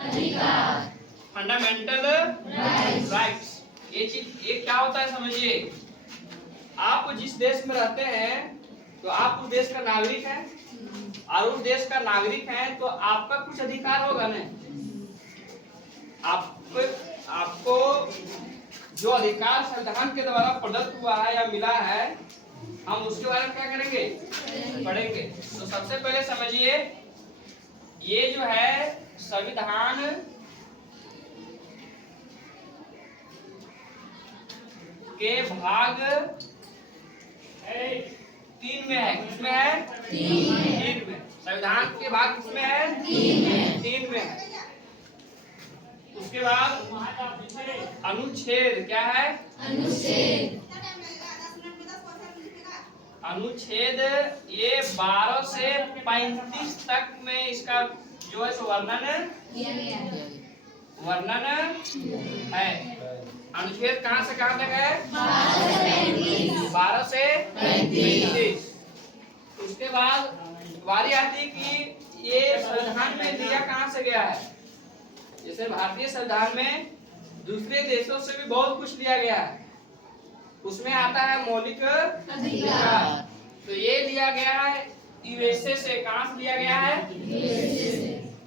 अधिकार, fundamental rights. ये क्या होता है समझिए, आप जिस देश में रहते हैं तो आप उस देश का नागरिक हैं, और उस देश का नागरिक हैं तो आपका कुछ अधिकार होगा ना। आपको जो अधिकार संविधान के द्वारा प्रदत्त हुआ है या मिला है, हम उसके बारे में क्या करेंगे, पढ़ेंगे। तो सबसे पहले समझिए, ये जो है संविधान के भाग 3 में है। किसमें है? 3 में। संविधान के भाग किसमें है? 3 में है। उसके बाद अनुच्छेद क्या है? अनुच्छेद ये 12 से 35 तक में इसका जो है वर्णन है। अनुच्छेद कहाँ से कहाँ तक है? 12 से 35। उसके बाद बारी आती है कि ये संविधान में लिया कहाँ से गया है। जैसे भारतीय संविधान में दूसरे देशों से भी बहुत कुछ लिया गया है, उसमें आता है मौलिक अधिकार। तो ये लिया गया है यूएसए से। कहाँ से लिया गया है?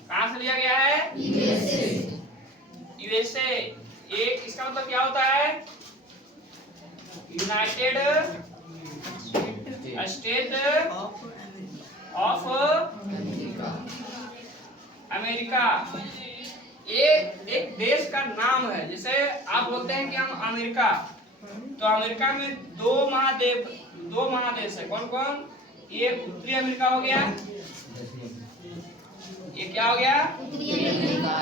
कहाँ से लिया गया है? यूएसए। ये इसका मतलब क्या होता है? United state of America. ये एक देश का नाम है। जैसे आप बोलते हैं कि हम अमेरिका, तो अमेरिका में 2 महादेश है। कौन कौन? ये उत्तरी अमेरिका हो गया, ये क्या हो गया? उत्तरी अमेरिका।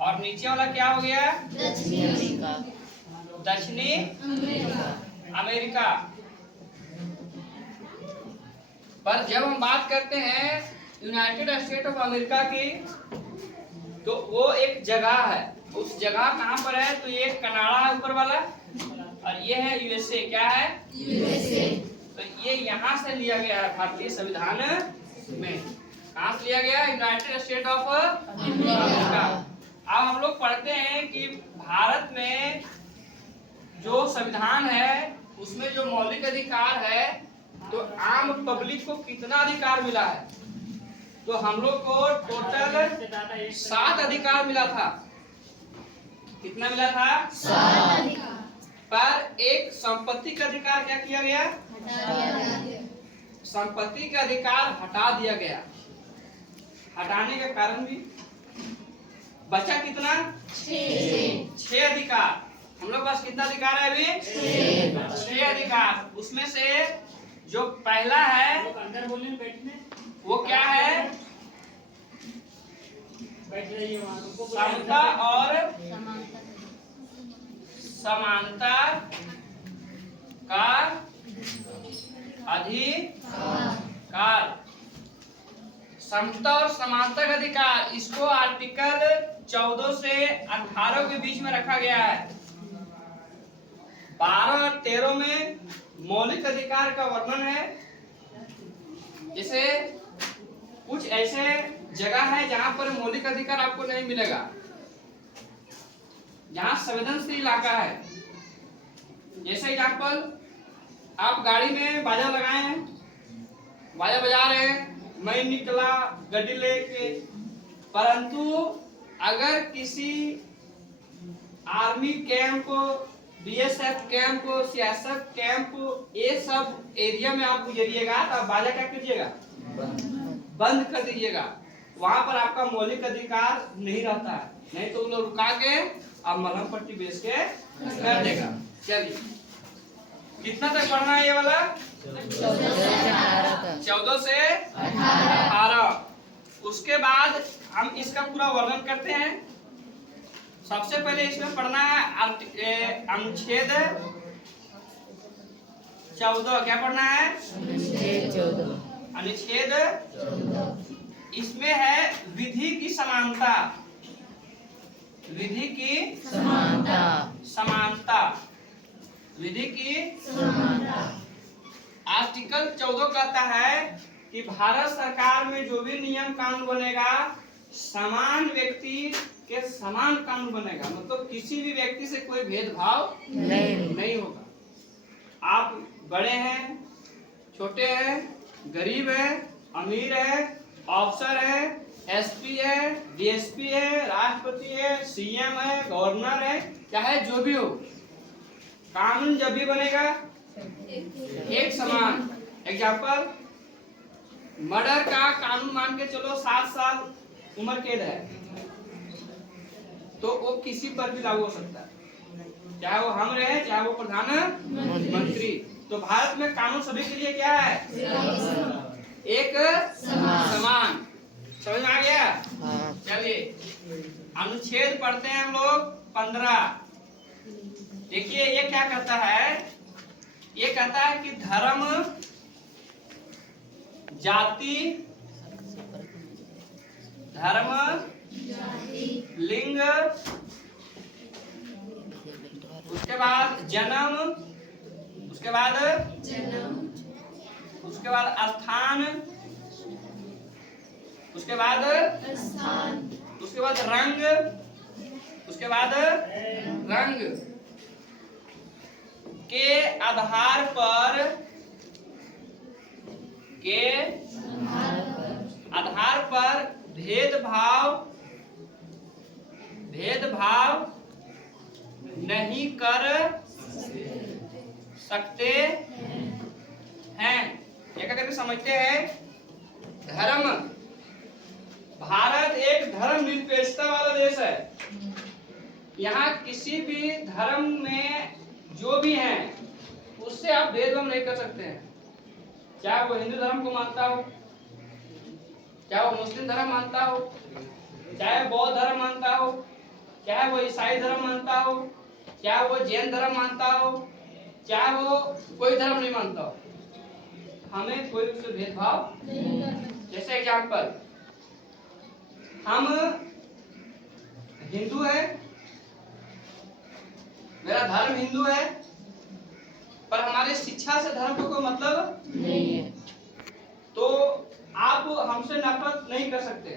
और नीचे वाला क्या हो गया? दक्षिणी अमेरिका। दक्षिणी अमेरिका। पर जब हम बात करते हैं यूनाइटेड स्टेट ऑफ अमेरिका की, तो वो एक जगह है। उस जगह कहाँ पर है? तो ये कनाडा है ऊपर वाला, और ये है यूएसए। क्या है? यूएसए। तो ये यहाँ से लिया गया है भारतीय संविधान में। कहाँ से लिया गया? United state of America. अब हम लोग पढ़ते हैं कि भारत में जो संविधान है उसमें जो मौलिक अधिकार है, तो आम पब्लिक को कितना अधिकार मिला है? तो हम लोग को टोटल 7 अधिकार मिला था। कितना मिला था? 7 अधिकार। पर एक संपत्ति का अधिकार क्या किया गया? संपत्ति का अधिकार हटा दिया गया। हटाने का कारण भी बचा कितना? 6 अधिकार। हम लोग पास कितना अधिकार है अभी? 6 अधिकार। उसमें से जो पहला है वो क्या है? समता और समानता का अधिकार। समता और समानता का अधिकार, इसको आर्टिकल 14 से 18 के बीच में रखा गया है। 12 और 13 में मौलिक अधिकार का वर्णन है। जैसे कुछ ऐसे जगह है जहां पर मौलिक अधिकार आपको नहीं मिलेगा, जहां संवेदनशील इलाका है। जैसे एग्जाम्पल, आप गाड़ी में बाजा लगाए हैं, बाजा बजा रहे हैं, मैं निकला गड्डी लेके, परंतु अगर किसी army camp, BSF camp, CSF camp, ये सब एरिया में आप गुजरिएगा तो आप बाजा क्या कीजिएगा? बंद कर दीजिएगा। वहां पर आपका मौलिक अधिकार नहीं रहता है, नहीं तो लोग रुका के आप मलहम पट्टी बेच के कर देगा। चलिए, कितना तक पढ़ना है ये वाला? 14 से 18। उसके बाद हम इसका पूरा वर्णन करते हैं। सबसे पहले इसमें पढ़ना है अनुच्छेद 14। क्या पढ़ना है? अनुच्छेद 14। इसमें है विधि की समानता। विधि की समानता। विधि की समानता। आर्टिकल 14 कहता है कि भारत सरकार में जो भी नियम कानून बनेगा, समान व्यक्ति के समान कानून बनेगा, मतलब किसी भी व्यक्ति से कोई भेदभाव नहीं होगा। आप बड़े हैं, छोटे हैं, गरीब है, अमीर है, अफसर है, एसपी है, डीएसपी है, राष्ट्रपति है, सीएम है, गवर्नर है, चाहे जो भी हो, कानून जब भी बनेगा एक समान। एग्जाम्पल, मर्डर का कानून मान के चलो 7 साल उम्र कैद है, तो वो किसी पर भी लागू हो सकता है, चाहे वो हम रहे चाहे वो प्रधानमंत्री। तो भारत में कानून सभी के लिए क्या है? एक समान। समझ में आ गया? चलिए अनुच्छेद पढ़ते हैं हम लोग 15। देखिए ये क्या कहता है, ये कहता है कि धर्म, जाति, लिंग, उसके बाद जन्म, उसके बाद स्थान, उसके बाद रंग, उसके बाद रंग के आधार पर भेदभाव नहीं कर सकते हैं। ये क्या करके समझते हैं? धर्म, भारत एक धर्म निरपेक्षता वाला देश है। यहाँ किसी भी धर्म में जो भी हैं उससे आप भेदभाव नहीं कर सकते हैं, चाहे वो हिंदू धर्म को मानता हो, चाहे वो मुस्लिम धर्म मानता हो, चाहे बौद्ध धर्म मानता हो, चाहे वो ईसाई धर्म मानता हो, चाहे वो जैन धर्म मानता हो, चाहे वो कोई धर्म नहीं मानता हो, हमें कोई उससे भेदभाव। जैसे एग्जाम्पल, हम हिंदू है, मेरा धर्म हिंदू है, पर हमारे शिक्षा से धर्म को कोई मतलब नहीं है, तो आप हमसे नफरत नहीं कर सकते।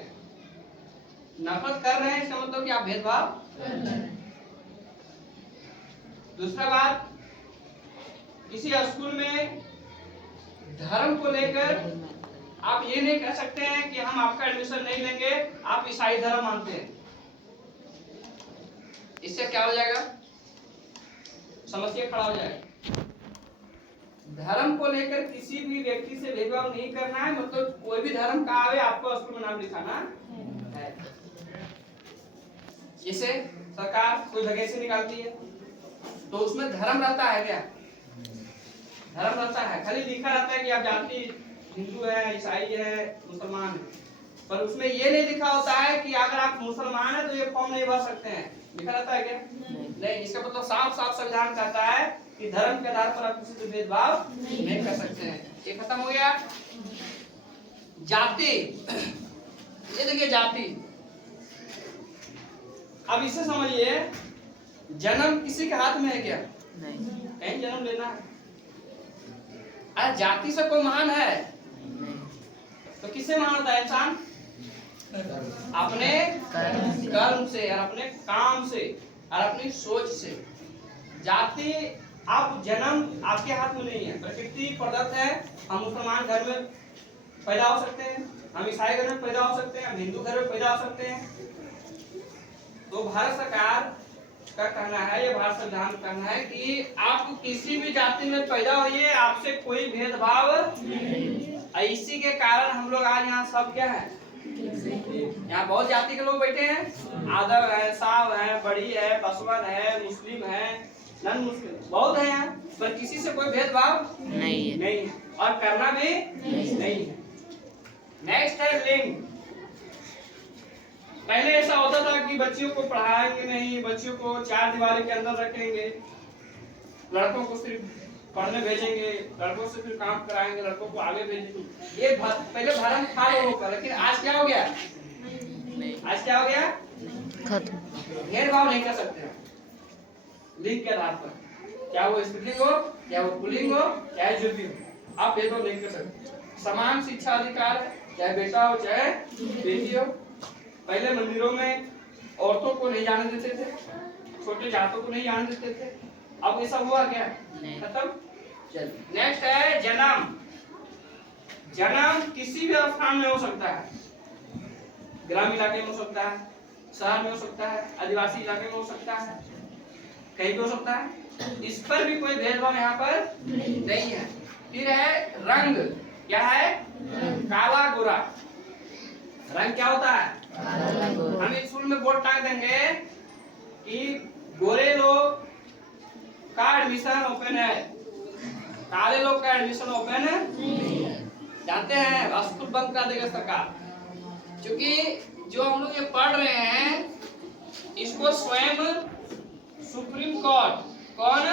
नफरत कर रहे हैं इसका मतलब कि आप भेदभाव कर रहे हैं। दूसरा बात, किसी स्कूल में धर्म को लेकर आप ये नहीं कह सकते हैं कि हम आपका एडमिशन नहीं लेंगे, आप ईसाई धर्म मानते हैं। इससे क्या हो जाएगा? समस्या खड़ा हो जाएगा। धर्म को लेकर किसी भी व्यक्ति से भेदभाव नहीं करना है, मतलब कोई भी धर्म का आवे आपको स्कूल में नाम लिखाना है। जैसे सरकार कोई वैकेंसी निकालती है तो उसमें धर्म रहता है क्या? धर्म रहता है, खाली लिखा रहता है कि आप जाति हिंदू है, ईसाई है, मुसलमान है, पर उसमें ये नहीं लिखा होता है कि अगर आप मुसलमान है तो ये फॉर्म नहीं भर सकते हैं। लिखा रहता है क्या? नहीं। इसका मतलब साफ साफ संविधान कहता है कि धर्म के आधार पर आप किसी से भेदभाव नहीं कर सकते हैं। ये खत्म हो गया। जाति, ये देखिए जाति, अब इसे समझिए, जन्म किसी के हाथ में है क्या? नहीं। कहीं जन्म लेना है? अरे जाति से कोई महान है? नहीं। तो किससे महान होता है इंसान? अपने कर्म से और अपने काम से और अपनी सोच से। जाति, आप जन्म आपके हाथ में नहीं है, प्रकृति प्रदत्त है। हम मुसलमान घर में पैदा हो सकते हैं, हम ईसाई घर में पैदा हो सकते हैं, हम हिंदू घर में पैदा हो सकते हैं। तो भारत सरकार का कहना है, ये भारत संविधान का कहना है कि आप किसी भी जाति में पैदा होइए, आपसे कोई भेदभाव नहीं। इसी के कारण हम लोग आज यहाँ सब क्या है, यहाँ बहुत जाति के लोग बैठे हैं, यादव है, साव है, बड़ी है, पासवान है, मुस्लिम है, नॉन मुस्लिम बहुत है यहाँ, पर किसी से कोई भेदभाव नहीं है और करना भी नहीं है। नेक्स्ट है लिंग। पहले ऐसा होता था कि बच्चियों को पढ़ाएंगे नहीं, बच्चियों को 4 दीवारी के अंदर रखेंगे, लड़कों को सिर्फ पढ़ने भेजेंगे, लड़कों से फिर काम कराएंगे, लड़कों को आगे भेजेंगे। ये पहले भरम था लोगों का, लेकिन आज क्या हो गया? आज क्या हो गया? भेदभाव नहीं कर सकते लिंग के आधार पर, चाहे वो स्त्रीलिंग हो, चाहे वो पुल्लिंग हो, चाहे जो भी हो, आप भेदभाव नहीं कर सकते। समान शिक्षा अधिकार है, चाहे बेटा हो चाहे बेटी हो। पहले मंदिरों में औरतों को नहीं जाने देते थे, छोटे जातों को नहीं जाने देते थे। अब ऐसा हुआ क्या? खत्म। चलिए नेक्स्ट है जन्म। जन्म किसी भी स्थान में हो सकता है, ग्रामीण इलाके में हो सकता है, शहर में हो सकता है, आदिवासी इलाके में हो सकता है, कहीं भी हो सकता है। इस पर भी कोई भेदभाव यहाँ पर नहीं है। फिर है रंग। क्या है? काला गोरा। रंग क्या होता है? हम स्कूल में बोर्ड टांग देंगे कि गोरे लोग का एडमिशन ओपन है, काले लोग का एडमिशन ओपन जानते हैं, स्कूल बंद करा देगा सरकार। क्योंकि जो हम लोग ये पढ़ रहे हैं इसको स्वयं सुप्रीम कोर्ट, कौन?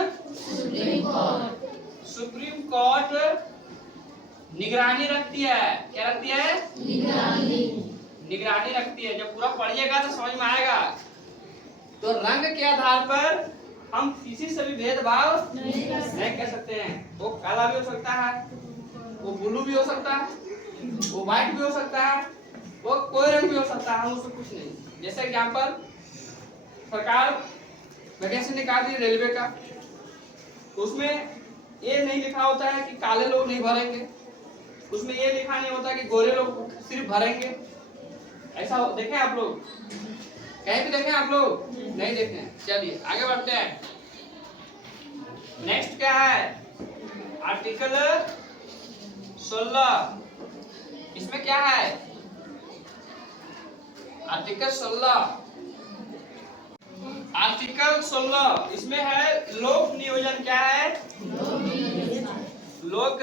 सुप्रीम कोर्ट निगरानी रखती है। क्या रखती है? निगरानी रखती है। जब पूरा पढ़िएगा तो समझ में आएगा। तो रंग के आधार पर हम किसी से भी भेदभाव नहीं कर सकते हैं। वो काला भी हो सकता है, वो ब्लू भी हो सकता है, वो व्हाइट भी हो सकता है, वो कोई रंग भी हो सकता है, हम उसको कुछ नहीं। जैसे एग्जाम्पल, सरकार वैकेंसी निकाल दी रेलवे का, उसमें ये नहीं लिखा होता है कि काले लोग नहीं भरेंगे, उसमें ये लिखा नहीं होता कि गोरे लोग सिर्फ भरेंगे। ऐसा देखें आप लोग? कहीं भी देखें आप लोग? नहीं देखें। चलिए आगे बढ़ते हैं। नेक्स्ट क्या है? आर्टिकल 16। इसमें क्या है? आर्टिकल 16। आर्टिकल 16 इसमें है लोक नियोजन। क्या है? लोक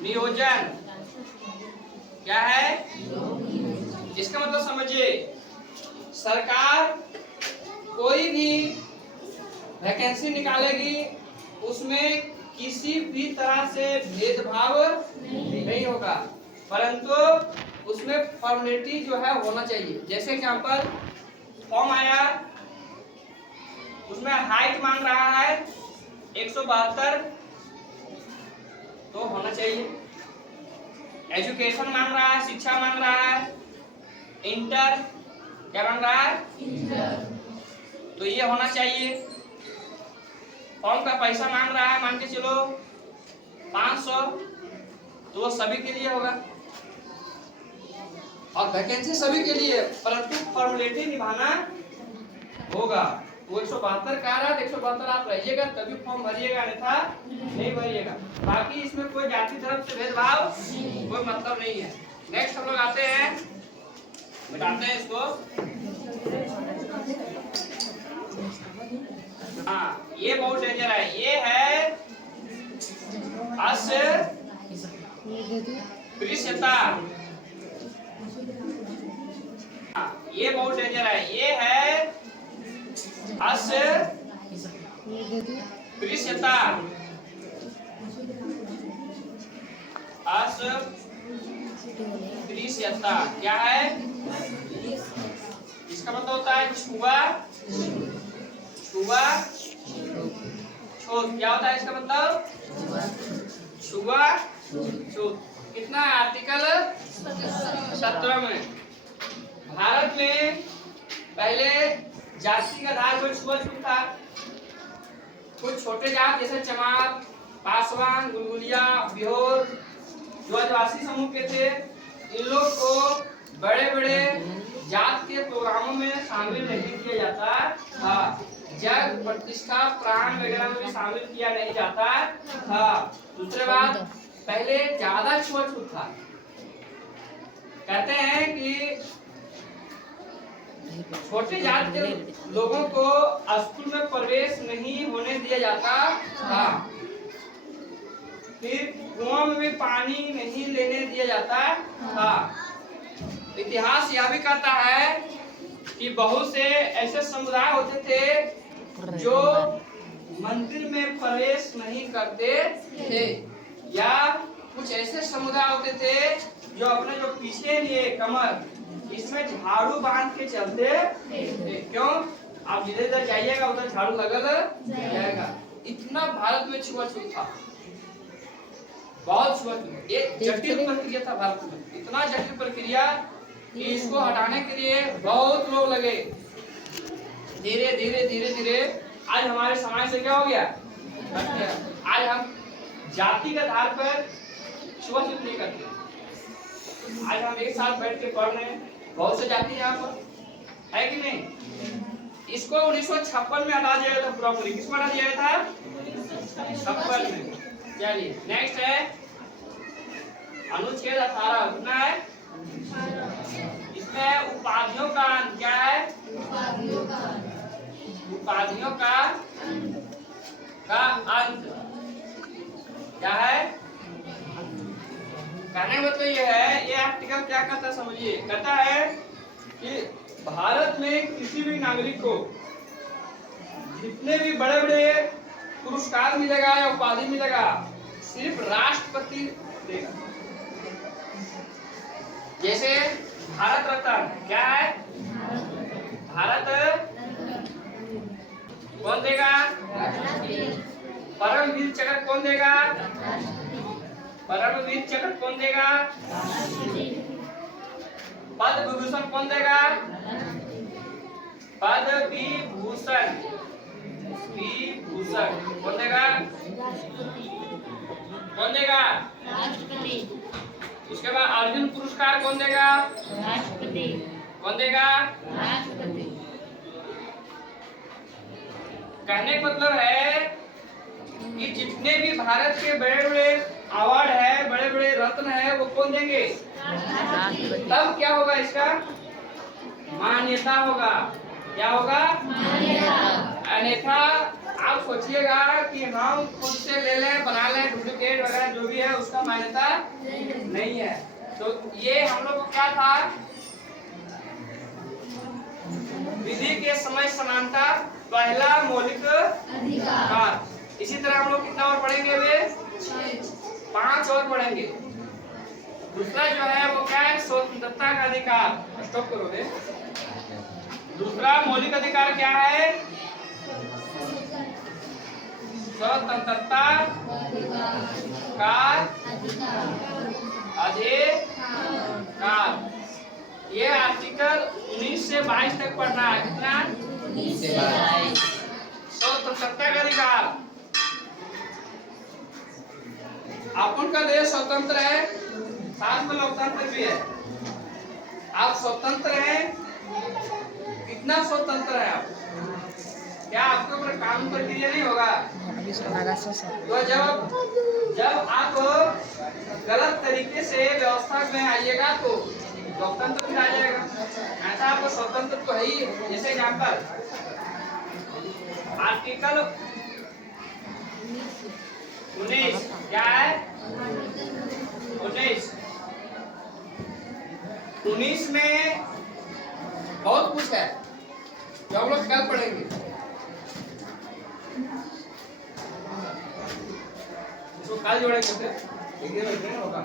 नियोजन क्या है? इसका मतलब समझिए, सरकार कोई भी वैकेंसी निकालेगी, उसमें किसी भी तरह से भेदभाव नहीं होगा, परंतु उसमें फॉर्मेलिटी जो है होना चाहिए। जैसे एग्जांपल, फॉर्म आया, उसमें हाइट मांग रहा है 172, तो होना चाहिए। एजुकेशन मांग रहा है, शिक्षा मांग रहा है, इंटर, क्या मांग रहा है? इंटर, तो ये होना चाहिए। फॉर्म का पैसा मांग रहा है, मान के चलो 500, तो वो सभी के लिए होगा और वैकेंसी सभी के लिए, परंतु फॉर्मेलिटी निभाना होगा। वो 172 कह रहा है, 172 आप रहिएगा तभी फॉर्म भरिएगा, अन्यथा नहीं भरिएगा। बाकी इसमें कोई जाति धर्म से भेदभाव कोई मतलब नहीं है। नेक्स्ट हम लोग आते हैं, बताते हैं इसको। हाँ, ये बहुत डेंजर है। ये है अस्पृश्यता। ये बहुत डेंजर है। ये है अस्पृश्यता। अस्पृश्यता क्या है? इसका मतलब होता है छुआ छूत। क्या होता है इसका मतलब? छुआ छूत। कितना है? आर्टिकल 17 में। भारत में पहले जाति के आधार पर छुआछूत था। कुछ छोटे जात जैसे चमार, पासवान, गुलगुलिया, बिहोर जो आदिवासी समूह के थे, इन लोग को बड़े बड़े जात के प्रोग्रामों में शामिल नहीं किया जाता था। जग प्रतिष्ठा प्राण वगैरह में भी शामिल किया नहीं जाता था। दूसरे बात, पहले ज्यादा छुआछूत था। कहते हैं कि छोटे जात के लोगों को स्कूल में प्रवेश नहीं होने दिया जाता था। फिर कुआं में भी पानी नहीं लेने दिया जाता था। इतिहास यह भी कहता है कि बहुत से ऐसे समुदाय होते थे जो मंदिर में प्रवेश नहीं करते थे, या कुछ ऐसे समुदाय होते थे जो अपने जो पीछे लिए कमर, इसमें झाड़ू बांध के चलते थे। क्यों? आप जिधर जिधर जाइएगा उधर झाड़ू लगल जाएगा। इतना भारत में छुआछूत था, बहुत छुआछूत। एक जटिल प्रक्रिया था भारत में, इतना जटिल प्रक्रिया कि इसको हटाने के लिए बहुत लोग लगे। धीरे धीरे धीरे धीरे आज हमारे समाज से क्या हो गया, आज हम जाति के आधार पर छुआछूत नहीं करते। आज हम एक साथ बैठ के पढ़ रहे हैं, बहुत से जाति यहाँ पर है कि नहीं। इसको 1956 में हटा दिया गया था पूरा। किसको हटा दिया गया था? 56 में। चलिए नेक्स्ट है अनुच्छेद 18 कितना है? इसमें उपाधियों का अंत क्या है? उपाधियों का अंत क्या है? कहने का मतलब ये है, ये आर्टिकल क्या कहता है समझिए। कहता है कि भारत में किसी भी नागरिक को जितने भी बड़े बड़े पुरस्कार मिलेगा या उपाधि मिलेगा सिर्फ राष्ट्रपति देगा। जैसे भारत रत्न क्या है? भारत कौन देगा? परमवीर चक्र कौन देगा? परमवीर चक्र कौन देगा? पद्म विभूषण कौन देगा? पद्म विभूषण कौन देगा? कौन देगा? राष्ट्रपति। उसके बाद अर्जुन पुरस्कार कौन देगा? राष्ट्रपति। कौन देगा? राष्ट्रपति। कहने का मतलब है कि जितने भी भारत के बड़े बड़े अवार्ड है, बड़े बड़े रत्न है, वो कौन देंगे? तब क्या होगा? इसका मान्यता होगा। क्या होगा? अन्यथा आप सोचिएगा कि हम खुद से ले लें, बना लें, डुप्लीकेट वगैरह जो भी है उसका मान्यता नहीं है। तो ये हम लोग को क्या था? विधि के समय समानता पहला मौलिक अधिकार। इसी तरह हम लोग कितना और पढ़ेंगे? वे 5 और पढ़ेंगे। दूसरा जो है वो क्या है? स्वतंत्रता का अधिकार। स्टॉप करो बे। दूसरा मौलिक अधिकार क्या है? स्वतंत्रता का अधिकार। ये आर्टिकल 19 से 22 तक पढ़ना है। कितना? 19 से 22। स्वतंत्रता का अधिकार। अपन का देश स्वतंत्र है, साथ में लोकतंत्र भी है। आप स्वतंत्र हैं, कितना स्वतंत्र है आप? क्या आपके ऊपर कानून प्रक्रिया नहीं होगा? तो जब आप गलत तरीके से व्यवस्था में आइएगा तो लोकतंत्र भी आ जाएगा। ऐसा आपको स्वतंत्र तो है ही। जैसे एग्जाम्पल आर्टिकल 19 क्या है? 19 में बहुत कुछ है जो हम लोग कल पढ़ेंगे। इसको कल जोड़ेंगे, होगा।